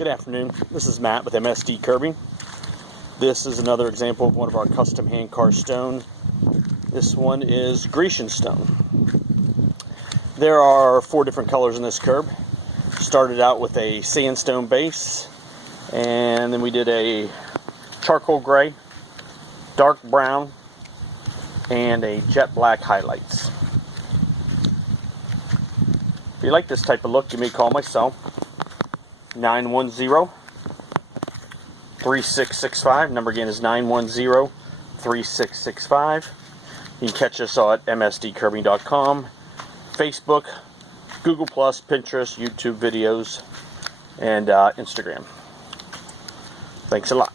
Good afternoon. This is Matt with MSD Curbing. This is another example of one of our custom hand carved stone. This one is Grecian Stone. There are 4 different colors in this curb. Started out with a sandstone base, and then we did a charcoal gray, dark brown, and a jet black highlights. If you like this type of look, give me a call myself. 910-3665. Number again is 910-3665. You can catch us at msdcurbing.com, Facebook, Google+, Pinterest, YouTube videos, and Instagram. Thanks a lot.